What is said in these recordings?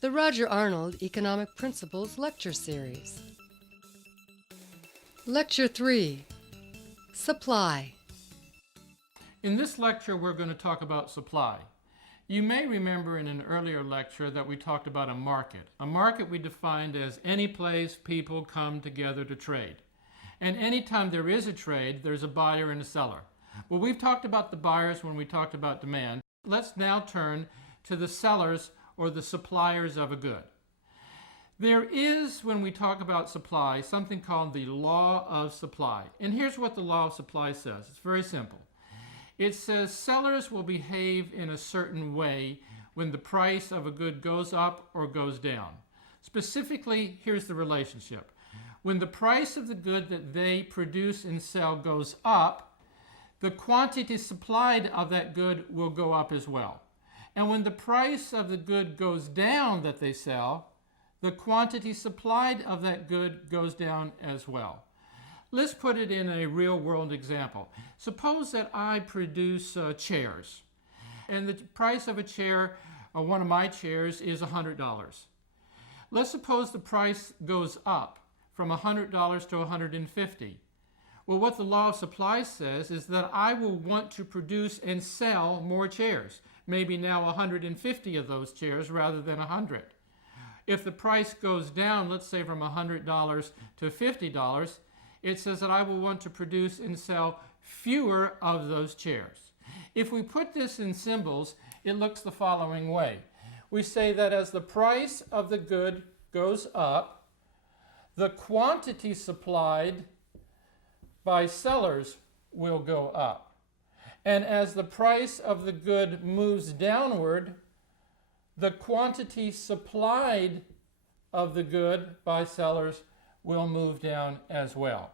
The Roger Arnold Economic Principles Lecture Series. Lecture 3, Supply. In this lecture, we're going to talk about supply. You may remember in an earlier lecture that we talked about a market. A market we defined as any place people come together to trade. And anytime there is a trade, there's a buyer and a seller. Well, we've talked about the buyers when we talked about demand. Let's now turn to the sellers or the suppliers of a good. There is, when we talk about supply, something called the law of supply. And here's what the law of supply says. It's very simple. It says sellers will behave in a certain way when the price of a good goes up or goes down. Specifically, here's the relationship. When the price of the good that they produce and sell goes up, the quantity supplied of that good will go up as well. And when the price of the good goes down that they sell, the quantity supplied of that good goes down as well. Let's put it in a real-world example. Suppose that I produce chairs, and the price of a chair, one of my chairs, is $100. Let's suppose the price goes up from $100 to $150. Well, what the law of supply says is that I will want to produce and sell more chairs, maybe now 150 of those chairs rather than 100. If the price goes down, let's say from $100 to $50, it says that I will want to produce and sell fewer of those chairs. If we put this in symbols, it looks the following way. We say that as the price of the good goes up, the quantity supplied by sellers will go up. And as the price of the good moves downward, the quantity supplied of the good by sellers will move down as well.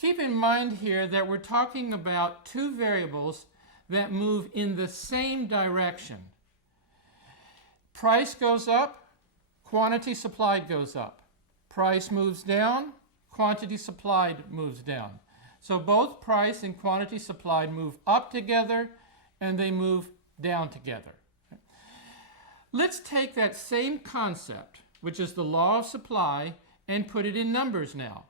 Keep in mind here that we're talking about two variables that move in the same direction. Price goes up, quantity supplied goes up. Price moves down, quantity supplied moves down. So both price and quantity supplied move up together and they move down together. Let's take that same concept, which is the law of supply, and put it in numbers now.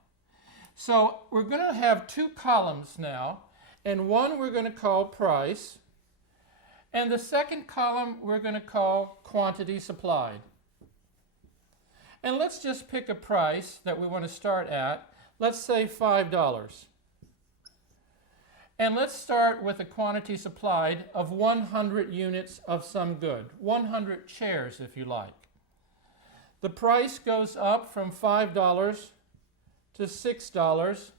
So we're going to have two columns now, and one we're going to call price, and the second column we're going to call quantity supplied. And let's just pick a price that we want to start at. Let's say $5. And let's start with a quantity supplied of 100 units of some good, 100 chairs if you like. The price goes up from $5 to $6,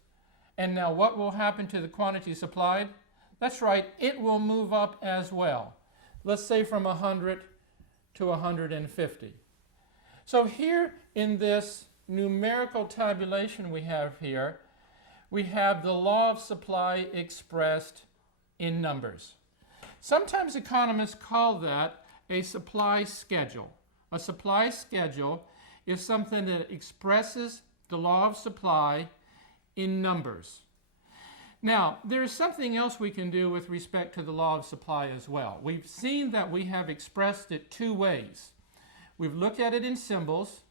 and now what will happen to the quantity supplied? That's right, it will move up as well. Let's say from 100 to 150. So here in this numerical tabulation we have here, we have the law of supply expressed in numbers. Sometimes economists call that a supply schedule. A supply schedule is something that expresses the law of supply in numbers. Now, there is something else we can do with respect to the law of supply as well. We've seen that we have expressed it two ways. We've looked at it in symbols.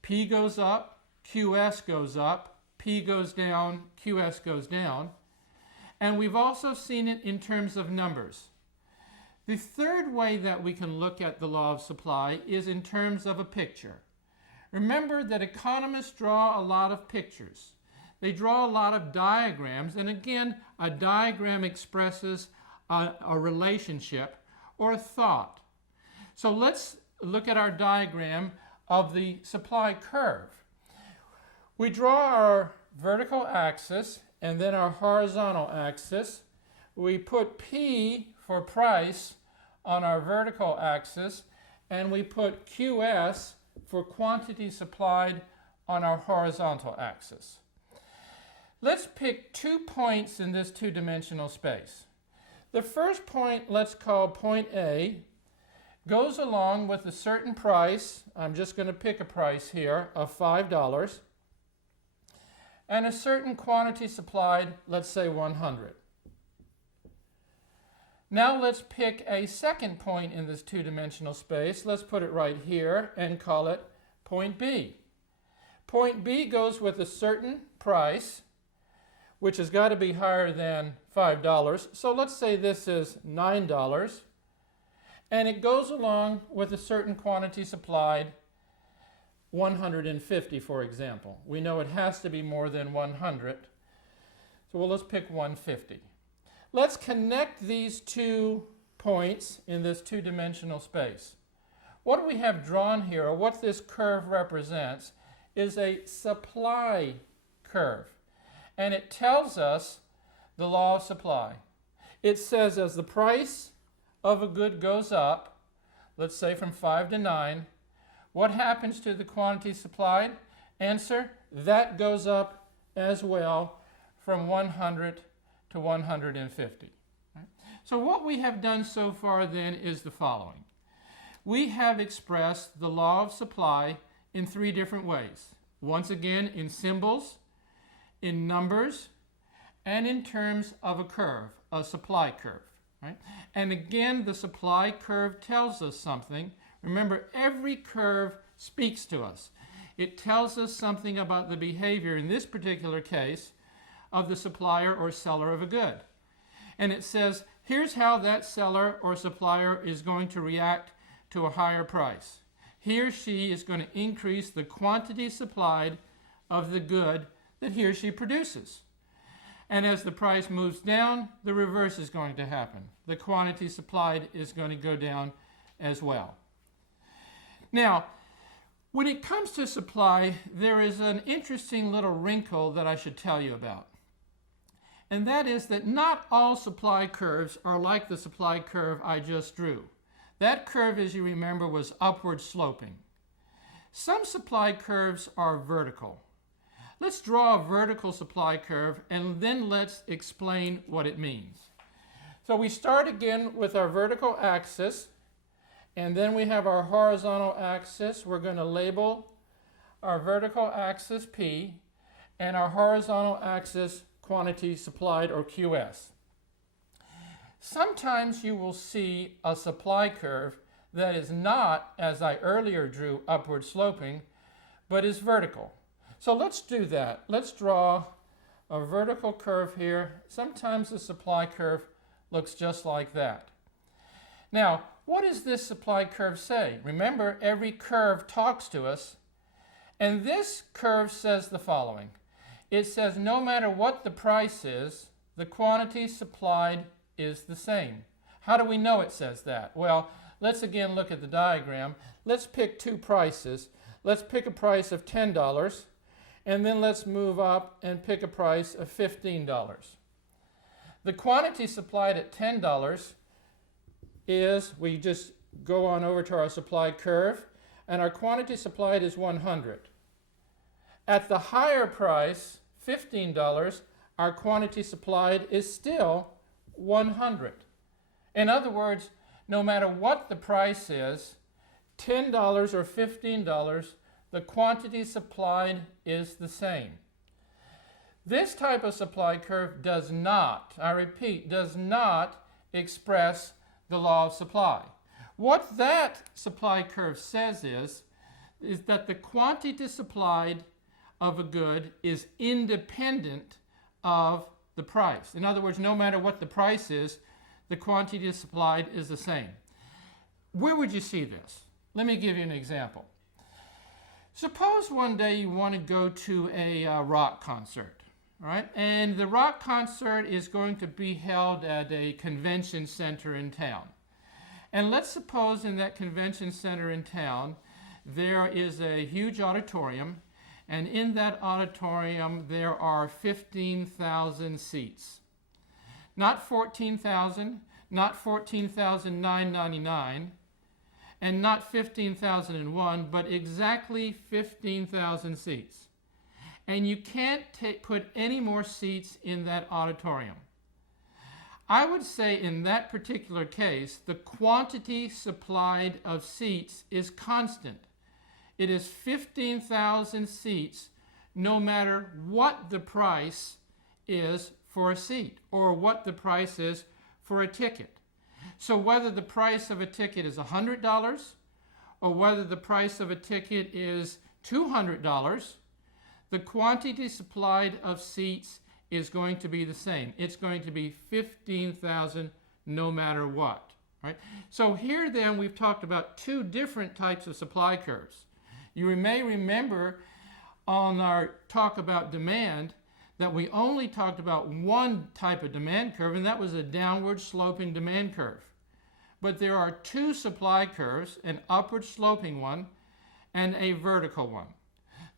P goes up, QS goes up, P goes down, QS goes down. And we've also seen it in terms of numbers. The third way that we can look at the law of supply is in terms of a picture. Remember that economists draw a lot of pictures. They draw a lot of diagrams, and again, a diagram expresses a relationship or a thought. So let's look at our diagram of the supply curve. We draw our vertical axis and then our horizontal axis. We put P for price on our vertical axis, and we put QS for quantity supplied on our horizontal axis. Let's pick 2 points in this two-dimensional space. The first point, let's call point A, goes along with a certain price. I'm just going to pick a price here of $5, and a certain quantity supplied, let's say 100. Now let's pick a second point in this two-dimensional space. Let's put it right here and call it point B. Point B goes with a certain price, which has got to be higher than $5. So let's say this is $9. And it goes along with a certain quantity supplied, 150, for example. We know it has to be more than 100. So let's pick 150. Let's connect these 2 points in this two-dimensional space. What we have drawn here, or what this curve represents, is a supply curve. And it tells us the law of supply. It says as the price of a good goes up, let's say from 5 to 9, what happens to the quantity supplied? Answer, that goes up as well from 100 to 150. Right? So what we have done so far then is the following. We have expressed the law of supply in 3 different ways. Once again, in symbols, in numbers, and in terms of a curve, a supply curve. Right? And again, the supply curve tells us something. Remember, every curve speaks to us. It tells us something about the behavior, in this particular case, of the supplier or seller of a good. And it says, here's how that seller or supplier is going to react to a higher price. He or she is going to increase the quantity supplied of the good that he or she produces. And as the price moves down, the reverse is going to happen. The quantity supplied is going to go down as well. Now, when it comes to supply, there is an interesting little wrinkle that I should tell you about. And that is that not all supply curves are like the supply curve I just drew. That curve, as you remember, was upward sloping. Some supply curves are vertical. Let's draw a vertical supply curve and then let's explain what it means. So we start again with our vertical axis, and then we have our horizontal axis. We're going to label our vertical axis P and our horizontal axis quantity supplied, or QS. Sometimes you will see a supply curve that is not, as I earlier drew, upward sloping, but is vertical. So let's do that. Let's draw a vertical curve here. Sometimes the supply curve looks just like that. Now, what does this supply curve say? Remember, every curve talks to us, and this curve says the following. It says no matter what the price is, the quantity supplied is the same. How do we know it says that? Well, let's again look at the diagram. Let's pick 2 prices. Let's pick a price of $10, and then let's move up and pick a price of $15. The quantity supplied at $10 is, we just go on over to our supply curve, and our quantity supplied is 100. At the higher price, $15, our quantity supplied is still 100. In other words, no matter what the price is, $10 or $15, the quantity supplied is the same. This type of supply curve does not, I repeat, does not express the law of supply. What that supply curve says is that the quantity supplied of a good is independent of the price. In other words, no matter what the price is, the quantity supplied is the same. Where would you see this? Let me give you an example. Suppose one day you want to go to a rock concert, right? And the rock concert is going to be held at a convention center in town. And let's suppose in that convention center in town, there is a huge auditorium, and in that auditorium there are 15,000 seats. Not 14,000, not 14,999, and not 15,001, but exactly 15,000 seats. And you can't put any more seats in that auditorium. I would say in that particular case, the quantity supplied of seats is constant. It is 15,000 seats no matter what the price is for a seat or what the price is for a ticket. So whether the price of a ticket is $100 or whether the price of a ticket is $200, the quantity supplied of seats is going to be the same. It's going to be 15,000 no matter what. Right? So here then we've talked about two different types of supply curves. You may remember on our talk about demand that we only talked about one type of demand curve, and that was a downward sloping demand curve. But there are two supply curves, an upward sloping one and a vertical one.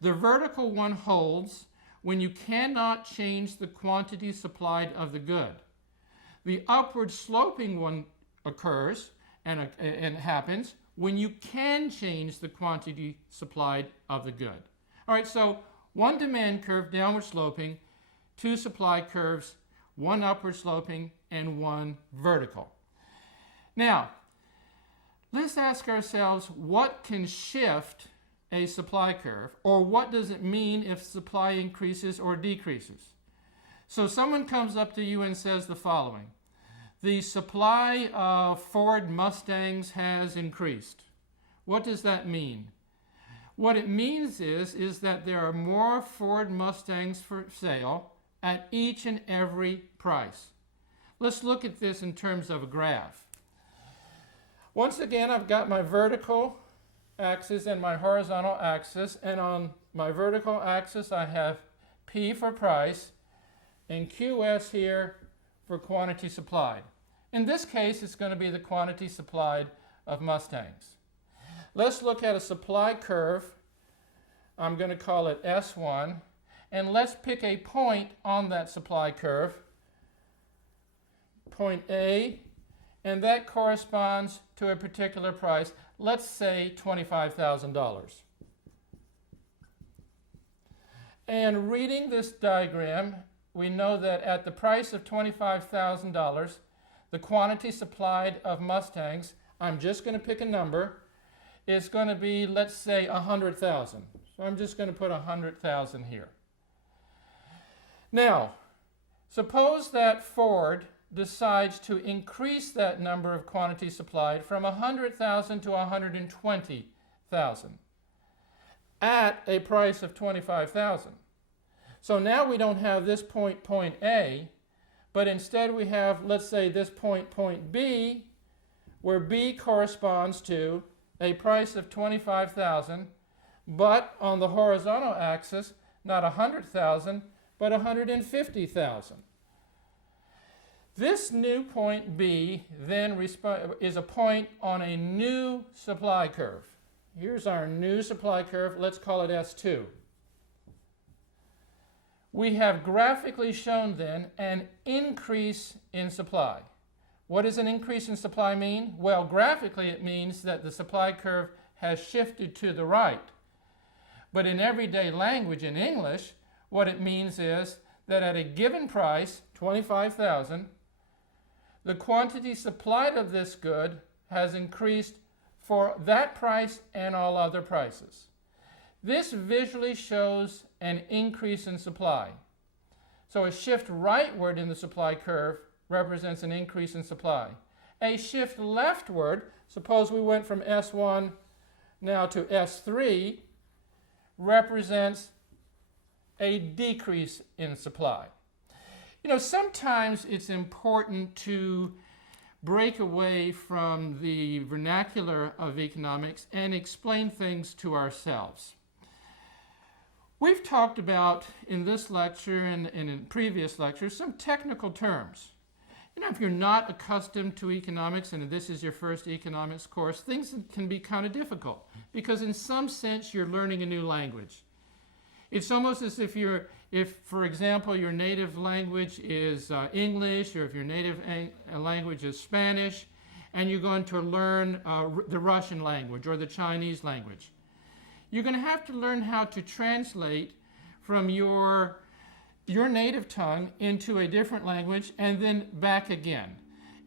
The vertical one holds when you cannot change the quantity supplied of the good. The upward sloping one occurs and happens when you can change the quantity supplied of the good. All right, so one demand curve, downward sloping, two supply curves, one upward sloping and one vertical. Now, let's ask ourselves what can shift a supply curve, or what does it mean if supply increases or decreases? So someone comes up to you and says the following: the supply of Ford Mustangs has increased. What does that mean? What it means is that there are more Ford Mustangs for sale at each and every price. Let's look at this in terms of a graph. Once again, I've got my vertical axis and my horizontal axis, and on my vertical axis I have P for price and QS here for quantity supplied. In this case, it's going to be the quantity supplied of Mustangs. Let's look at a supply curve. I'm going to call it S1, and let's pick a point on that supply curve, point A, and that corresponds to a particular price, let's say $25,000. And reading this diagram, we know that at the price of $25,000, the quantity supplied of Mustangs, I'm just going to pick a number, is going to be, let's say, 100,000. So I'm just going to put 100,000 here. Now, suppose that Ford decides to increase that number of quantity supplied from 100,000 to 120,000 at a price of 25,000. So now we don't have this point, point A, but instead we have, let's say, this point, point B, where B corresponds to a price of 25,000, but on the horizontal axis, not 100,000, but 150,000. This new point B then is a point on a new supply curve. Here's our new supply curve. Let's call it S2. We have graphically shown then an increase in supply. What does an increase in supply mean? Well, graphically it means that the supply curve has shifted to the right. But in everyday language, in English, what it means is that at a given price, 25,000, the quantity supplied of this good has increased for that price and all other prices. This visually shows an increase in supply. So a shift rightward in the supply curve represents an increase in supply. A shift leftward, suppose we went from S1 now to S3, represents a decrease in supply. You know, sometimes it's important to break away from the vernacular of economics and explain things to ourselves. We've talked about in this lecture and in previous lectures some technical terms. You know, if you're not accustomed to economics and this is your first economics course, things can be kind of difficult because in some sense you're learning a new language. It's almost as if for example, your native language is English, or if your native language is Spanish, and you're going to learn the Russian language or the Chinese language. You're going to have to learn how to translate from your native tongue into a different language and then back again.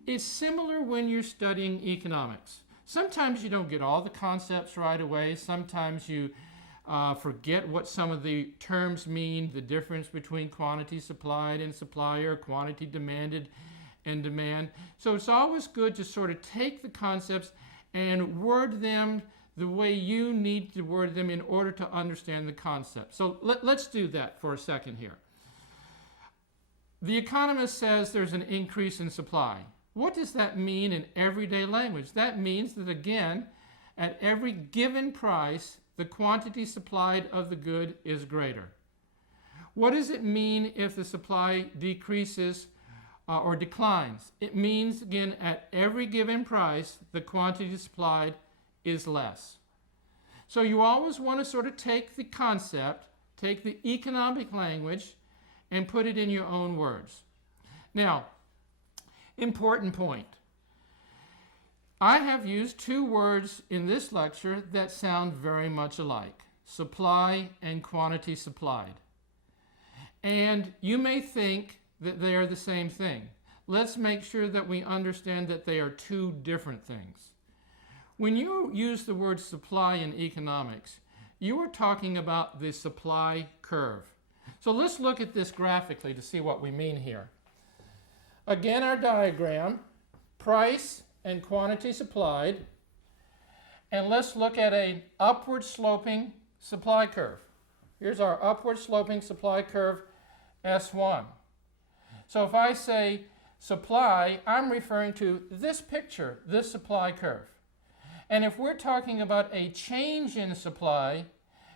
It's similar when you're studying economics. Sometimes you don't get all the concepts right away. Sometimes you forget what some of the terms mean, the difference between quantity supplied and supply, or quantity demanded and demand. So it's always good to sort of take the concepts and word them the way you need to word them in order to understand the concept. So let's do that for a second here. The economist says there's an increase in supply. What does that mean in everyday language? That means that, again, at every given price, the quantity supplied of the good is greater. What does it mean if the supply decreases or declines? It means, again, at every given price, the quantity supplied is less. So you always want to sort of take the concept, take the economic language, and put it in your own words. Now, important point. I have used two words in this lecture that sound very much alike: supply and quantity supplied. And you may think that they are the same thing. Let's make sure that we understand that they are two different things. When you use the word supply in economics, you are talking about the supply curve. So let's look at this graphically to see what we mean here. Again, our diagram, price and quantity supplied, and let's look at an upward sloping supply curve. Here's our upward sloping supply curve, S1. So if I say supply, I'm referring to this picture, this supply curve. And if we're talking about a change in supply,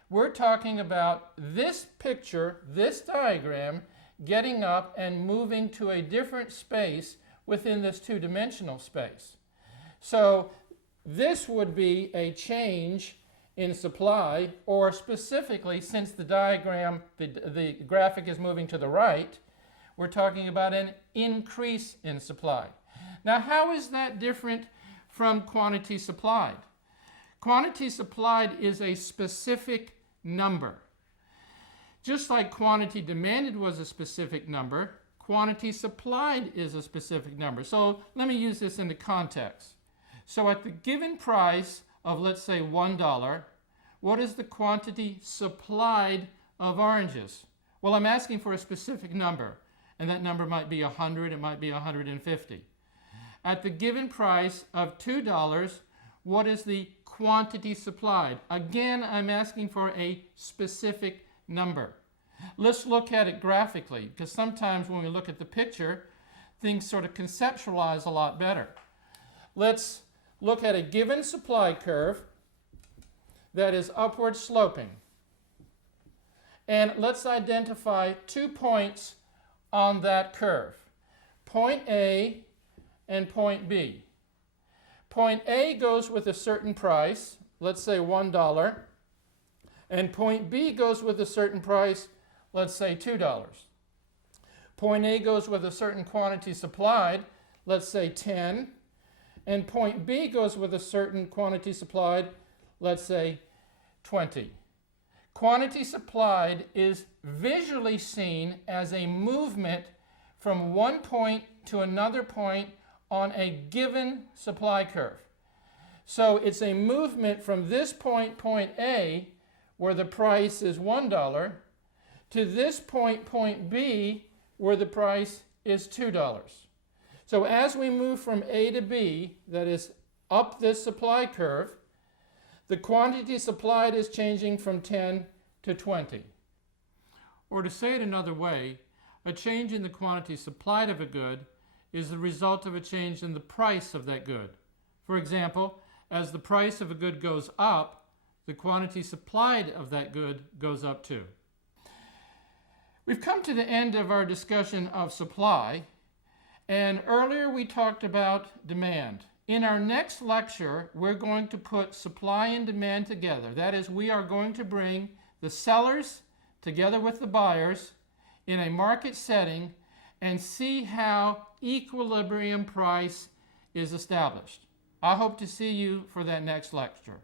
we're talking about this picture, this diagram, getting up and moving to a different space within this two-dimensional space. So this would be a change in supply, or specifically, since the diagram, the graphic is moving to the right, we're talking about an increase in supply. Now, how is that different from quantity supplied? Quantity supplied is a specific number. Just like quantity demanded was a specific number, quantity supplied is a specific number. So let me use this in the context. So at the given price of, let's say, $1, what is the quantity supplied of oranges? Well, I'm asking for a specific number, and that number might be 100, it might be 150. At the given price of $2, what is the quantity supplied? Again, I'm asking for a specific number. Let's look at it graphically, because sometimes when we look at the picture, things sort of conceptualize a lot better. Let's look at a given supply curve that is upward sloping. And let's identify 2 points on that curve, point A and point B. Point A goes with a certain price, let's say $1, and point B goes with a certain price, let's say $2. Point A goes with a certain quantity supplied, let's say 10, and point B goes with a certain quantity supplied, let's say 20. Quantity supplied is visually seen as a movement from one point to another point on a given supply curve. So it's a movement from this point, point A, where the price is $1, to this point, point B, where the price is $2. So as we move from A to B, that is up this supply curve, the quantity supplied is changing from 10 to 20. Or to say it another way, a change in the quantity supplied of a good is the result of a change in the price of that good. For example, as the price of a good goes up, the quantity supplied of that good goes up too. We've come to the end of our discussion of supply, and earlier we talked about demand. In our next lecture, we're going to put supply and demand together. That is, we are going to bring the sellers together with the buyers in a market setting and see how equilibrium price is established. I hope to see you for that next lecture.